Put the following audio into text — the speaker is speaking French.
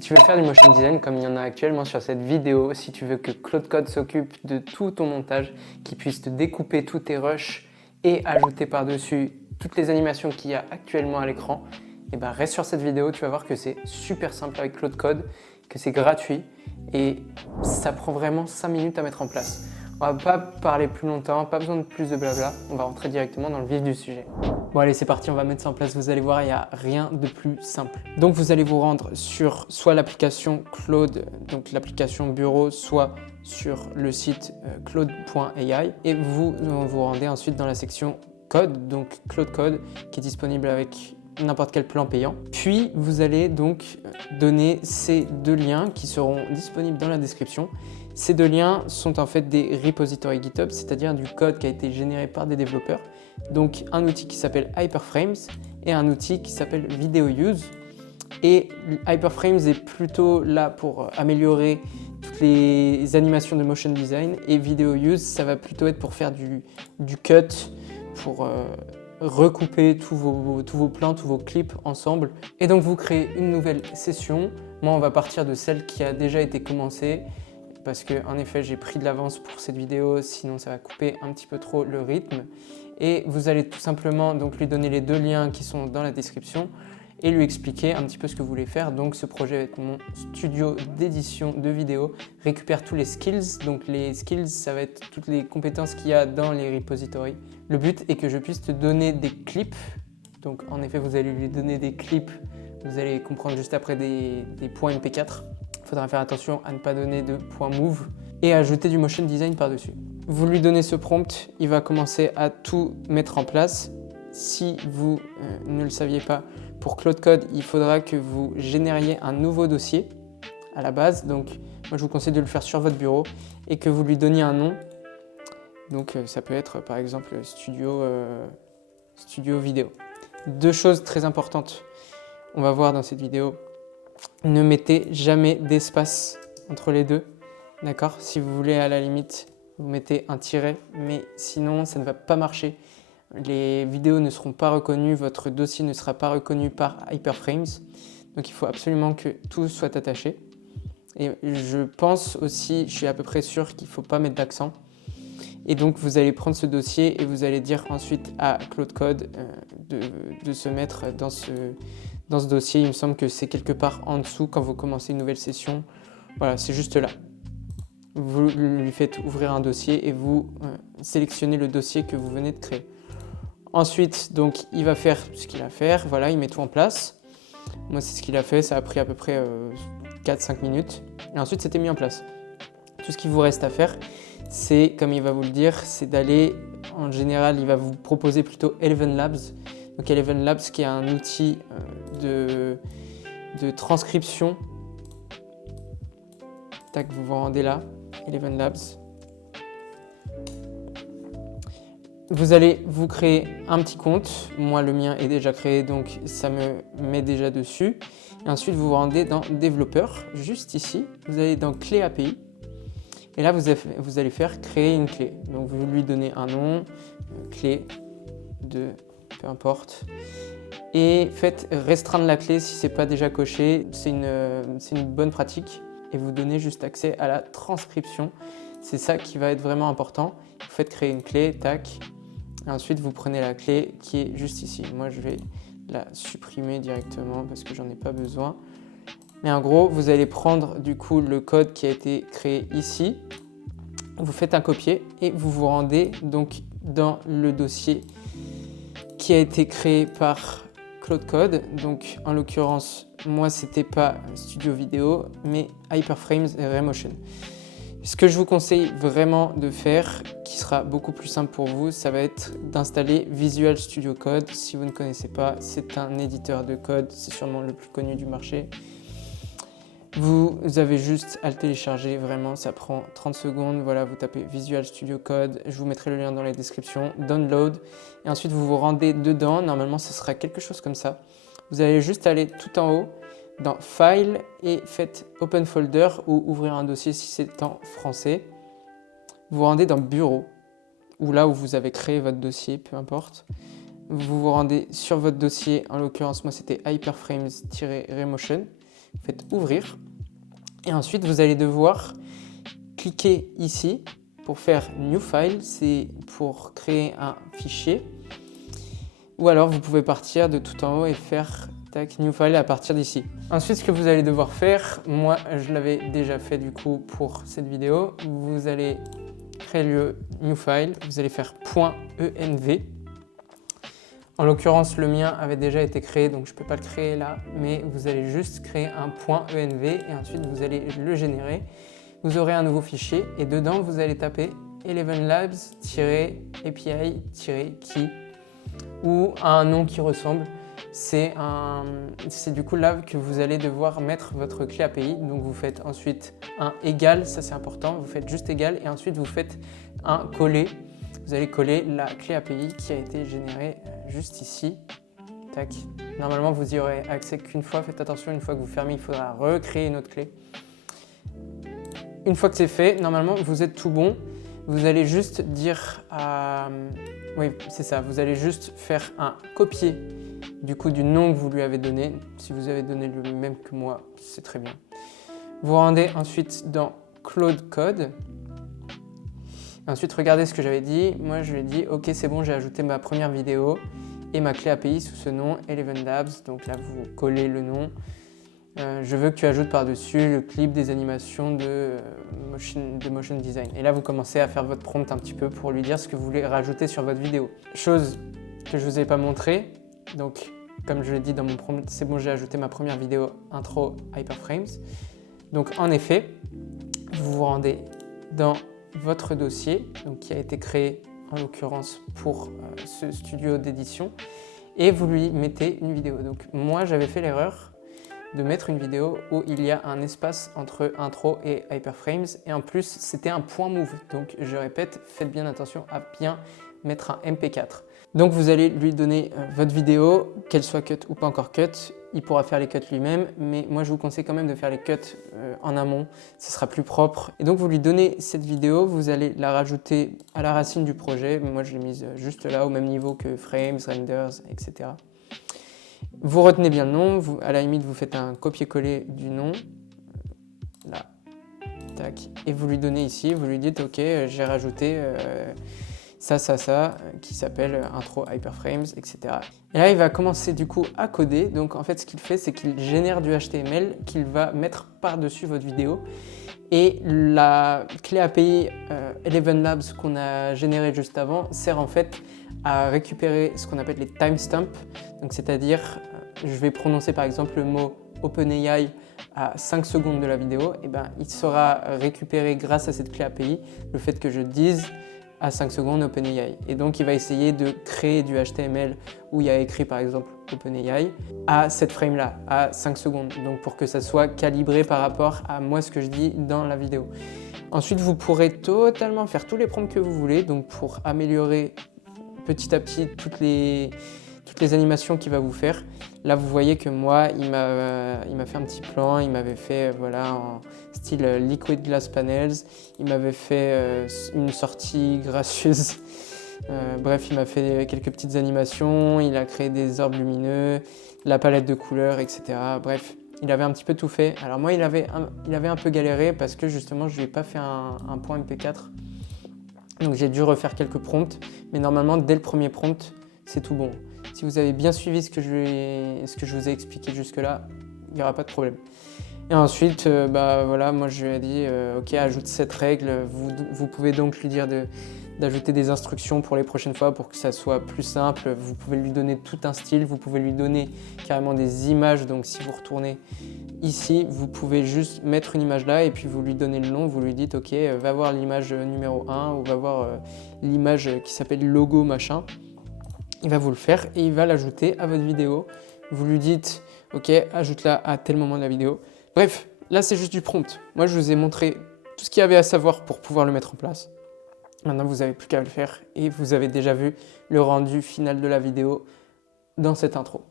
Si tu veux faire du motion design comme il y en a actuellement sur cette vidéo, si tu veux que Claude Code s'occupe de tout ton montage, qu'il puisse te découper tous tes rushs et ajouter par-dessus toutes les animations qu'il y a actuellement à l'écran, et ben reste sur cette vidéo, tu vas voir que c'est super simple avec Claude Code, que c'est gratuit et ça prend vraiment 5 minutes à mettre en place. On va pas parler plus longtemps, pas besoin de plus de blabla, on va rentrer directement dans le vif du sujet. Bon allez, c'est parti, on va mettre ça en place, vous allez voir, il n'y a rien de plus simple. Donc vous allez vous rendre sur soit l'application Claude, donc l'application bureau, soit sur le site claude.ai et vous vous rendez ensuite dans la section code, donc Claude Code, qui est disponible avec n'importe quel plan payant. Puis vous allez donc donner ces deux liens qui seront disponibles dans la description. Ces deux liens sont en fait des repositories GitHub, c'est-à-dire du code qui a été généré par des développeurs. Donc un outil qui s'appelle Hyperframes et un outil qui s'appelle VideoUse. Et Hyperframes est plutôt là pour améliorer toutes les animations de motion design et VideoUse, ça va plutôt être pour faire du cut, pour recouper tous vos plans, tous vos clips ensemble. Et donc vous créez une nouvelle session. Moi, on va partir de celle qui a déjà été commencée parce que en effet, j'ai pris de l'avance pour cette vidéo, sinon ça va couper un petit peu trop le rythme. Et vous allez tout simplement donc lui donner les deux liens qui sont dans la description et lui expliquer un petit peu ce que vous voulez faire. Donc ce projet va être mon studio d'édition de vidéos, récupère tous les skills. Donc les skills, ça va être toutes les compétences qu'il y a dans les repositories. Le but est que je puisse te donner des clips. Donc en effet, vous allez lui donner des clips, vous allez comprendre juste après des points MP4. Il faudra faire attention à ne pas donner de points move et ajouter du motion design par-dessus. Vous lui donnez ce prompt, il va commencer à tout mettre en place. Si vous ne le saviez pas, pour Claude Code, il faudra que vous génériez un nouveau dossier à la base. Donc, moi, je vous conseille de le faire sur votre bureau et que vous lui donniez un nom. Donc, ça peut être, par exemple, studio vidéo. Deux choses très importantes, on va voir dans cette vidéo. Ne mettez jamais d'espace entre les deux. D'accord? Si vous voulez, à la limite, vous mettez un tiret, mais sinon, ça ne va pas marcher. Les vidéos ne seront pas reconnues, votre dossier ne sera pas reconnu par Hyperframes. Donc il faut absolument que tout soit attaché. Et je pense aussi, je suis à peu près sûr qu'il ne faut pas mettre d'accent. Et donc vous allez prendre ce dossier et vous allez dire ensuite à Claude Code de se mettre dans ce dossier. Il me semble que c'est quelque part en dessous quand vous commencez une nouvelle session. Voilà, c'est juste là. Vous lui faites ouvrir un dossier et vous sélectionnez le dossier que vous venez de créer. Ensuite, donc, il va faire ce qu'il a à faire. Voilà, il met tout en place. Moi, c'est ce qu'il a fait. Ça a pris à peu près 4-5 minutes. Et ensuite, c'était mis en place. Tout ce qu'il vous reste à faire, c'est, comme il va vous le dire, c'est d'aller, en général, il va vous proposer plutôt Eleven Labs. Donc, Eleven Labs qui est un outil de transcription. Tac, vous vous rendez là. Eleven Labs. Vous allez vous créer un petit compte. Moi, le mien est déjà créé, donc ça me met déjà dessus. Et ensuite, vous vous rendez dans développeur, juste ici. Vous allez dans clé API. Et là, vous allez faire créer une clé. Donc, vous lui donnez un nom, clé de, peu importe. Et faites restreindre la clé si ce n'est pas déjà coché. C'est une bonne pratique. Et vous donnez juste accès à la transcription. C'est ça qui va être vraiment important. Vous faites créer une clé, tac. Et ensuite, vous prenez la clé qui est juste ici. Moi, je vais la supprimer directement parce que j'en ai pas besoin. Mais en gros, vous allez prendre du coup le code qui a été créé ici. Vous faites un copier et vous vous rendez donc dans le dossier qui a été créé par Claude Code. Donc, en l'occurrence, moi, c'était pas Studio Vidéo, mais Hyperframes et Raymotion. Ce que je vous conseille vraiment de faire, qui sera beaucoup plus simple pour vous, ça va être d'installer Visual Studio Code. Si vous ne connaissez pas, c'est un éditeur de code, c'est sûrement le plus connu du marché. Vous avez juste à le télécharger, vraiment, ça prend 30 secondes. Voilà, vous tapez Visual Studio Code, je vous mettrai le lien dans la description, download, et ensuite vous vous rendez dedans. Normalement, ce sera quelque chose comme ça. Vous allez juste aller tout en haut, dans File et faites Open Folder ou ouvrir un dossier si c'est en français. Vous vous rendez dans Bureau, ou là où vous avez créé votre dossier, peu importe. Vous vous rendez sur votre dossier, en l'occurrence moi c'était Hyperframes-Raymotion. Vous faites ouvrir. Et ensuite, vous allez devoir cliquer ici pour faire New File. C'est pour créer un fichier. Ou alors, vous pouvez partir de tout en haut et faire tac, New File à partir d'ici. Ensuite, ce que vous allez devoir faire, moi, je l'avais déjà fait du coup pour cette vidéo. Vous allez créer le New File. Vous allez faire .env. En l'occurrence, le mien avait déjà été créé, donc je ne peux pas le créer là, mais vous allez juste créer un .env et ensuite vous allez le générer. Vous aurez un nouveau fichier et dedans, vous allez taper elevenlabs-api-key ou un nom qui ressemble. C'est du coup là que vous allez devoir mettre votre clé API. Donc vous faites ensuite un égal, ça c'est important, vous faites juste égal et ensuite vous faites un coller. Vous allez coller la clé API qui a été générée juste ici. Tac. Normalement, vous y aurez accès qu'une fois. Faites attention, une fois que vous fermez, il faudra recréer une autre clé. Une fois que c'est fait, normalement, vous êtes tout bon. Vous allez juste dire à... Oui, c'est ça. Vous allez juste faire un copier du coup du nom que vous lui avez donné. Si vous avez donné le même que moi, c'est très bien. Vous rendez ensuite dans Cloud Code. Ensuite, regardez ce que j'avais dit. Moi, je lui ai dit, ok, c'est bon, j'ai ajouté ma première vidéo et ma clé API sous ce nom, Eleven Labs. Donc là, vous collez le nom. Je veux que tu ajoutes par-dessus le clip des animations de motion design. Et là, vous commencez à faire votre prompt un petit peu pour lui dire ce que vous voulez rajouter sur votre vidéo. Chose que je ne vous ai pas montré. Donc, comme je l'ai dit dans mon prompt, c'est bon, j'ai ajouté ma première vidéo intro Hyperframes. Donc, en effet, vous vous rendez dans votre dossier, donc qui a été créé en l'occurrence pour ce studio d'édition, et vous lui mettez une vidéo. Donc moi j'avais fait l'erreur de mettre une vidéo où il y a un espace entre intro et hyperframes, et en plus c'était un point move. Donc je répète, faites bien attention à bien mettre un MP4. Donc vous allez lui donner votre vidéo, qu'elle soit cut ou pas encore cut. Il pourra faire les cuts lui-même, mais moi je vous conseille quand même de faire les cuts en amont, ce sera plus propre. Et donc vous lui donnez cette vidéo, vous allez la rajouter à la racine du projet. Moi je l'ai mise juste là, au même niveau que frames, renders, etc. Vous retenez bien le nom, à la limite vous faites un copier-coller du nom, là, tac, et vous lui donnez ici, vous lui dites ok, j'ai rajouté ça, qui s'appelle intro hyperframes, etc. Et là, il va commencer du coup à coder. Donc en fait, ce qu'il fait, c'est qu'il génère du HTML qu'il va mettre par-dessus votre vidéo. Et la clé API Eleven Labs qu'on a générée juste avant sert en fait à récupérer ce qu'on appelle les timestamps. Donc c'est-à-dire, je vais prononcer par exemple le mot OpenAI à 5 secondes de la vidéo. Et ben, il sera récupéré grâce à cette clé API, le fait que je dise à 5 secondes OpenAI. Et donc, il va essayer de créer du HTML où il y a écrit par exemple OpenAI à cette frame-là, à 5 secondes. Donc, pour que ça soit calibré par rapport à moi, ce que je dis dans la vidéo. Ensuite, vous pourrez totalement faire tous les prompts que vous voulez. Donc, pour améliorer petit à petit toutes les animations qu'il va vous faire. Là, vous voyez que moi, il m'a fait un petit plan, il m'avait fait voilà, en style Liquid Glass Panels, il m'avait fait une sortie gracieuse. Bref, il m'a fait quelques petites animations, il a créé des orbes lumineux, la palette de couleurs, etc. Bref, il avait un petit peu tout fait. Alors moi, il avait un peu galéré parce que justement, je ne lui ai pas fait un point MP4. Donc j'ai dû refaire quelques prompts, mais normalement, dès le premier prompt, c'est tout bon. Si vous avez bien suivi ce que je vous ai expliqué jusque-là, il n'y aura pas de problème. Et ensuite, voilà, moi je lui ai dit, ok, ajoute cette règle. Vous pouvez donc lui dire d'ajouter des instructions pour les prochaines fois pour que ça soit plus simple. Vous pouvez lui donner tout un style, vous pouvez lui donner carrément des images. Donc si vous retournez ici, vous pouvez juste mettre une image là et puis vous lui donnez le nom. Vous lui dites, ok, va voir l'image numéro 1 ou va voir l'image qui s'appelle logo machin. Il va vous le faire et il va l'ajouter à votre vidéo. Vous lui dites, ok, ajoute-la à tel moment de la vidéo. Bref, là c'est juste du prompt. Moi je vous ai montré tout ce qu'il y avait à savoir pour pouvoir le mettre en place. Maintenant vous n'avez plus qu'à le faire et vous avez déjà vu le rendu final de la vidéo dans cette intro.